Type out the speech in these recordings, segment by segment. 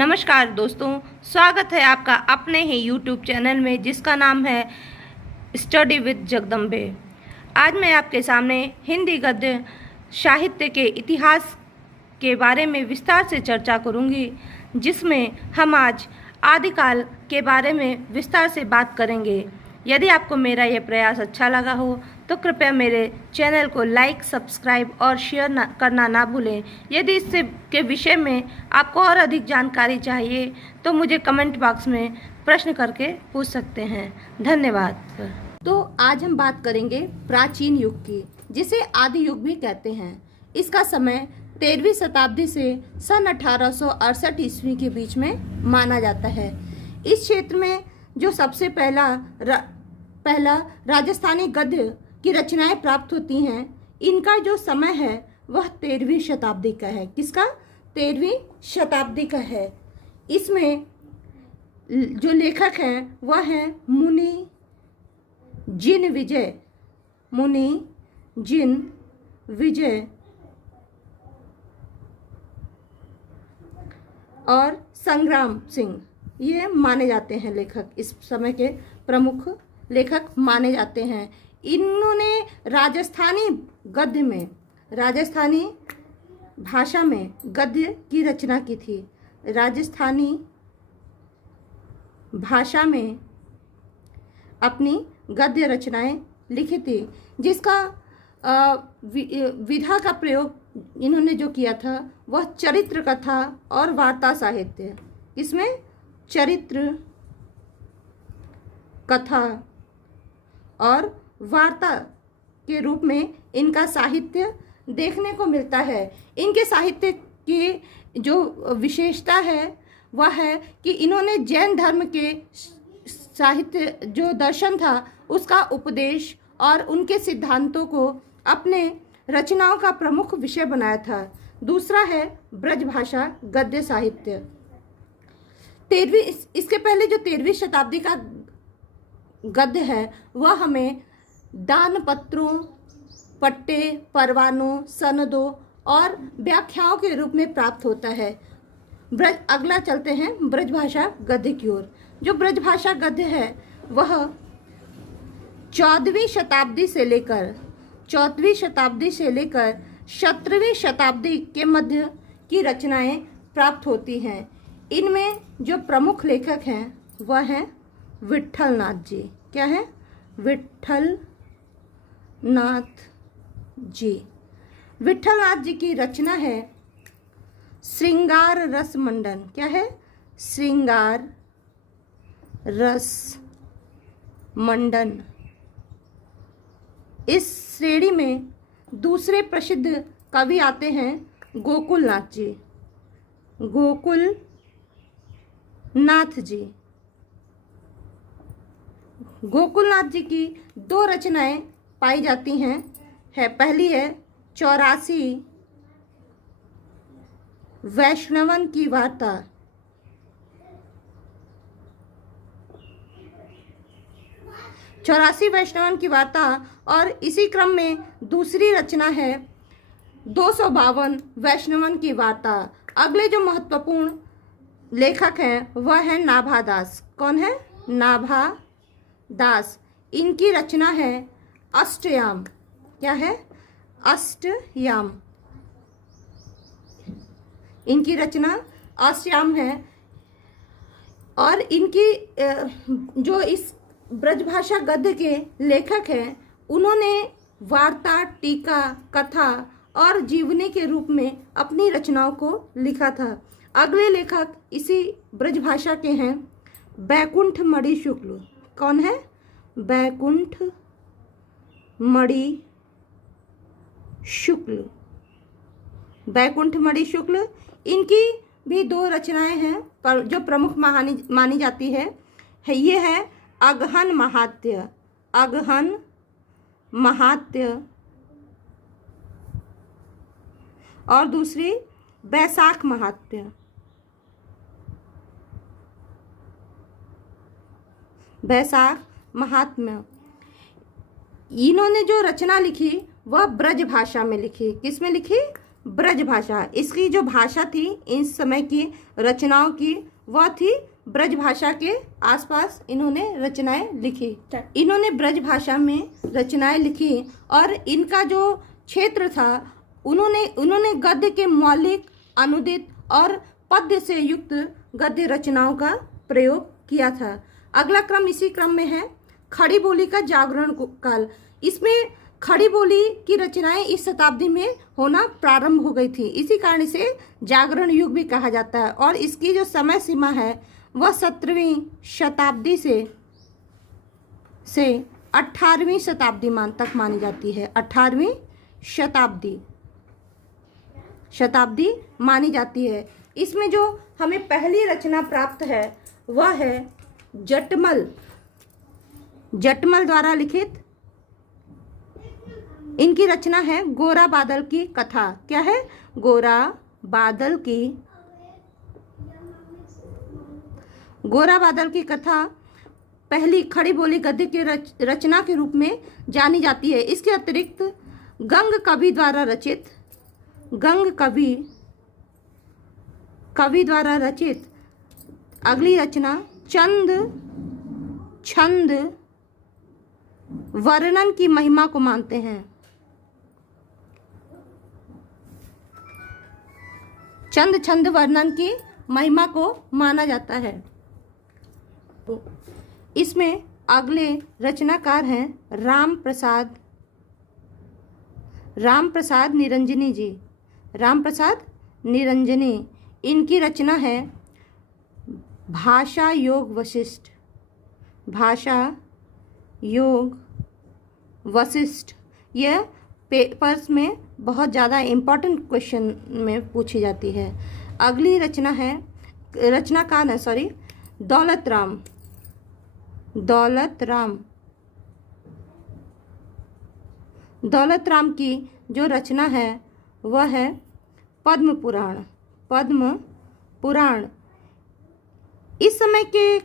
नमस्कार दोस्तों, स्वागत है आपका अपने ही YouTube चैनल में जिसका नाम है स्टडी विद जगदम्बे। आज मैं आपके सामने हिंदी गद्य साहित्य के इतिहास के बारे में विस्तार से चर्चा करूंगी, जिसमें हम आज आदिकाल के बारे में विस्तार से बात करेंगे। यदि आपको मेरा यह प्रयास अच्छा लगा हो तो कृपया मेरे चैनल को लाइक, सब्सक्राइब और शेयर करना ना भूलें। यदि इससे के विषय में आपको और अधिक जानकारी चाहिए तो मुझे कमेंट बॉक्स में प्रश्न करके पूछ सकते हैं। धन्यवाद। तो आज हम बात करेंगे प्राचीन युग की, जिसे आदि युग भी कहते हैं। इसका समय 13वीं शताब्दी से सन 1868 ईस्वी के बीच में माना जाता है। इस क्षेत्र में जो सबसे पहला राजस्थानी गद्य की रचनाएं प्राप्त होती हैं, इनका जो समय है वह 13वीं शताब्दी का है। किसका? 13वीं शताब्दी का है। इसमें जो लेखक हैं वह हैं मुनि जिन विजय और संग्राम सिंह। ये माने जाते हैं लेखक, इस समय के प्रमुख लेखक माने जाते हैं। इन्होंने राजस्थानी भाषा में गद्य की रचना की थी। राजस्थानी भाषा में अपनी गद्य रचनाएं लिखी थी, जिसका विधा का प्रयोग इन्होंने जो किया था वह चरित्र कथा और वार्ता साहित्य। इसमें चरित्र कथा और वार्ता के रूप में इनका साहित्य देखने को मिलता है। इनके साहित्य की जो विशेषता है वह है कि इन्होंने जैन धर्म के साहित्य जो दर्शन था उसका उपदेश और उनके सिद्धांतों को अपने रचनाओं का प्रमुख विषय बनाया था। दूसरा है ब्रजभाषा गद्य साहित्य। इसके पहले जो 13वीं शताब्दी का गद्य है वह हमें दान पत्रों, पट्टे, परवानों, सनदों और व्याख्याओं के रूप में प्राप्त होता है। अगला चलते हैं ब्रजभाषा गद्य की ओर। जो ब्रजभाषा गद्य है वह 14वीं शताब्दी से लेकर 17वीं शताब्दी के मध्य की रचनाएं प्राप्त होती हैं। इनमें जो प्रमुख लेखक हैं वह हैं विट्ठल नाथ जी। क्या है? विट्ठल नाथ जी। विट्ठल नाथ जी की रचना है श्रृंगार रस मंडन। क्या है? श्रृंगार रस मंडन। इस श्रेणी में दूसरे प्रसिद्ध कवि आते हैं गोकुल नाथ जी। गोकुल नाथ जी की दो रचनाएं पाई जाती हैं। पहली है 84 वैष्णवन की वार्ता। और इसी क्रम में दूसरी रचना है 252 वैष्णवन की वार्ता। अगले जो महत्वपूर्ण लेखक हैं वह है नाभा दास। कौन है? नाभा दास। इनकी रचना है अष्टयाम। क्या है? अष्टयाम। इनकी रचना अष्टयाम है। और इनकी जो इस ब्रजभाषा गद्य के लेखक हैं उन्होंने वार्ता, टीका, कथा और जीवनी के रूप में अपनी रचनाओं को लिखा था। अगले लेखक इसी ब्रजभाषा के हैं बैकुंठ मणि शुक्ल। कौन है? बैकुंठ मणि शुक्ल। इनकी भी दो रचनाएं हैं पर जो प्रमुख मानी जाती है ये है अगहन महात्य और दूसरी बैसाख महात्म्य। इन्होंने जो रचना लिखी वह ब्रज भाषा में लिखी। किस में लिखी? ब्रज भाषा। इसकी जो भाषा थी इस समय की रचनाओं की, वह थी ब्रज भाषा के आसपास इन्होंने रचनाएं लिखी। इन्होंने ब्रज भाषा में रचनाएं लिखी और इनका जो क्षेत्र था उन्होंने गद्य के मौलिक, अनुदित और पद्य से युक्त गद्य रचनाओं का प्रयोग किया था। अगला क्रम इसी क्रम में है खड़ी बोली का जागरण काल। इसमें खड़ी बोली की रचनाएं इस शताब्दी में होना प्रारंभ हो गई थी, इसी कारण इसे जागरण युग भी कहा जाता है। और इसकी जो समय सीमा है वह 17वीं शताब्दी से 18वीं शताब्दी तक मानी जाती है। 18वीं शताब्दी मानी जाती है। इसमें जो हमें पहली रचना प्राप्त है वह है जटमल द्वारा लिखित। इनकी रचना है गोरा बादल की कथा। क्या है? गोरा बादल की कथा पहली खड़ी बोली गद्य की रचना के रूप में जानी जाती है। इसके अतिरिक्त गंग कवि द्वारा रचित अगली रचना छंद वर्णन की महिमा को मानते हैं। छंद वर्णन की महिमा को माना जाता है। इसमें अगले रचनाकार हैं राम प्रसाद निरंजनी जी। राम प्रसाद निरंजनी, इनकी रचना है भाषा योग वशिष्ठ। यह पेपर्स में बहुत ज़्यादा इम्पोर्टेंट क्वेश्चन में पूछी जाती है। अगली रचनाकार है दौलत राम की जो रचना है वह है पद्म पुराण। इस समय के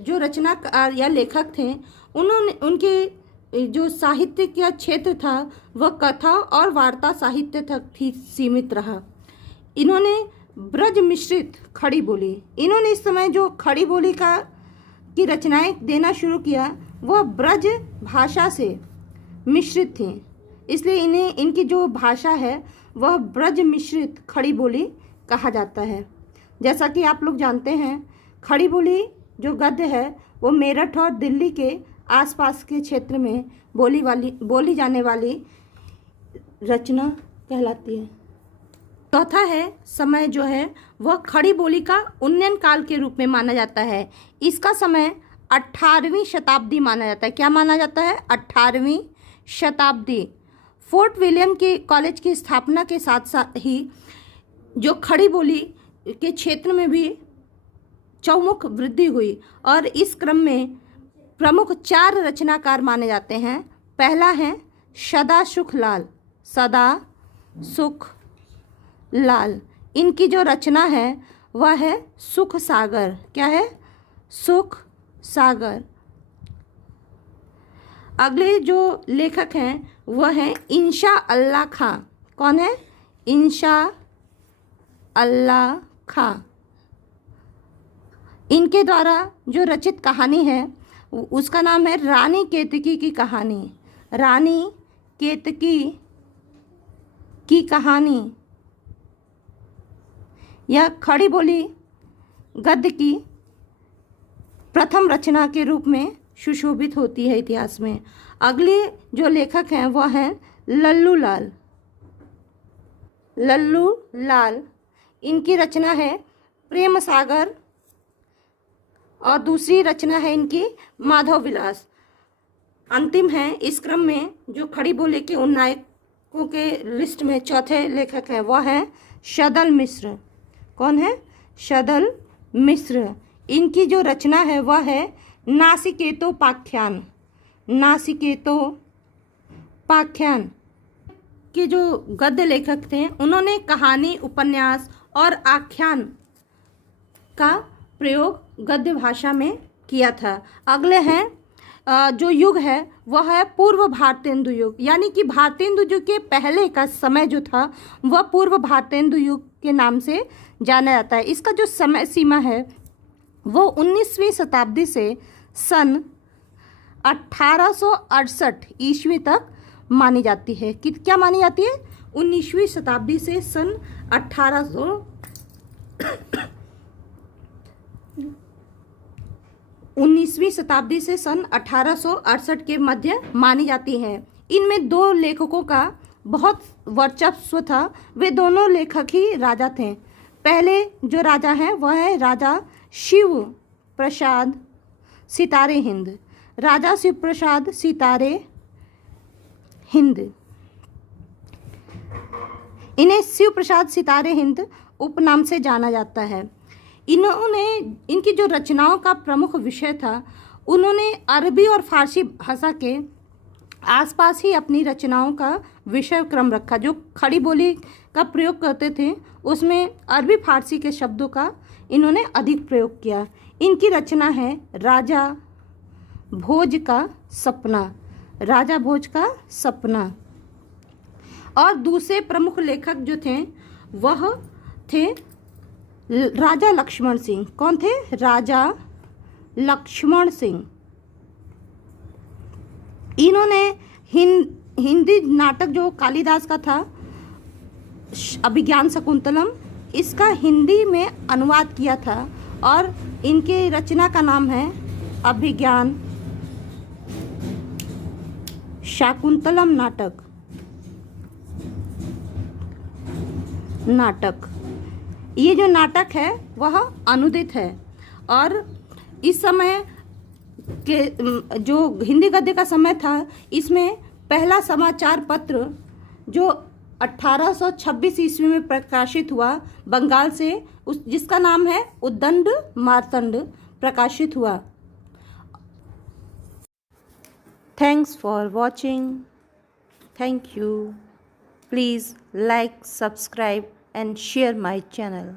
जो रचनाकार या लेखक थे उनके जो साहित्य का क्षेत्र था वह कथा और वार्ता साहित्य तक ही सीमित रहा। इन्होंने ब्रज मिश्रित खड़ी बोली, इन्होंने इस समय जो खड़ी बोली की रचनाएं देना शुरू किया वह ब्रज भाषा से मिश्रित थी, इसलिए इनकी जो भाषा है वह ब्रज मिश्रित खड़ी बोली कहा जाता है। जैसा कि आप लोग जानते हैं खड़ी बोली जो गद्य है वो मेरठ और दिल्ली के आसपास के क्षेत्र में बोली जाने वाली रचना कहलाती है। चौथा है समय जो है वह खड़ी बोली का उन्नयन काल के रूप में माना जाता है। इसका समय 18वीं शताब्दी माना जाता है। क्या माना जाता है? 18वीं शताब्दी। फोर्ट विलियम के कॉलेज की स्थापना के साथ साथ ही जो खड़ी बोली के क्षेत्र में भी चौमुख वृद्धि हुई और इस क्रम में प्रमुख 4 रचनाकार माने जाते हैं। पहला है सदा सुख लाल। इनकी जो रचना है वह है सुख सागर। क्या है? सुख सागर। अगले जो लेखक हैं वह है इंशा अल्लाह खां। कौन है? इंशा अल्लाह खां। इनके द्वारा जो रचित कहानी है उसका नाम है रानी केतकी की कहानी। रानी केतकी की कहानी यह खड़ी बोली गद्य की प्रथम रचना के रूप में सुशोभित होती है इतिहास में। अगले जो लेखक हैं वह हैं लल्लू लाल। इनकी रचना है प्रेम सागर और दूसरी रचना है इनकी माधव विलास। अंतिम है इस क्रम में जो खड़ी बोली के उन नायकों के लिस्ट में चौथे लेखक हैं वह है शदल मिश्र। कौन है? शदल मिश्र। इनकी जो रचना है वह है नासिकेतोपाख्यान के जो गद्य लेखक थे उन्होंने कहानी, उपन्यास और आख्यान का प्रयोग गद्य भाषा में किया था। अगले हैं जो युग है वह है पूर्व भारतेंदु युग, यानी कि भारतेंदु युग के पहले का समय जो था वह पूर्व भारतेंदु युग के नाम से जाना जाता है। इसका जो समय सीमा है वो 19वीं शताब्दी से सन 1868 ईस्वी तक मानी जाती है। कि क्या मानी जाती है? 19वीं शताब्दी से सन 19वीं शताब्दी से सन 1868 के मध्य मानी जाती है। इनमें दो लेखकों का बहुत वर्चस्व था। वे दोनों लेखक ही राजा थे। पहले जो राजा हैं वह है राजा शिव प्रसाद सितारे हिंद। राजा शिव प्रसाद सितारे हिंद, इन्हें शिव प्रसाद सितारे हिंद उपनाम से जाना जाता है। इनकी जो रचनाओं का प्रमुख विषय था, उन्होंने अरबी और फारसी भाषा के आसपास ही अपनी रचनाओं का विषय क्रम रखा। जो खड़ी बोली का प्रयोग करते थे उसमें अरबी फारसी के शब्दों का इन्होंने अधिक प्रयोग किया। इनकी रचना है राजा भोज का सपना। राजा भोज का सपना। और दूसरे प्रमुख लेखक जो थे वह थे राजा लक्ष्मण सिंह। कौन थे? राजा लक्ष्मण सिंह। इन्होंने हिंदी नाटक जो कालिदास का था अभिज्ञान शकुंतलम, इसका हिंदी में अनुवाद किया था और इनके रचना का नाम है अभिज्ञान शाकुंतलम नाटक। ये जो नाटक है वह अनुदित है और इस समय के जो हिंदी गद्य का समय था इसमें पहला समाचार पत्र जो 1826 ईस्वी में प्रकाशित हुआ बंगाल से, जिसका नाम है उद्दंड मार्तंड, प्रकाशित हुआ। Thanks for watching. Thank you. Please like, subscribe and share my channel.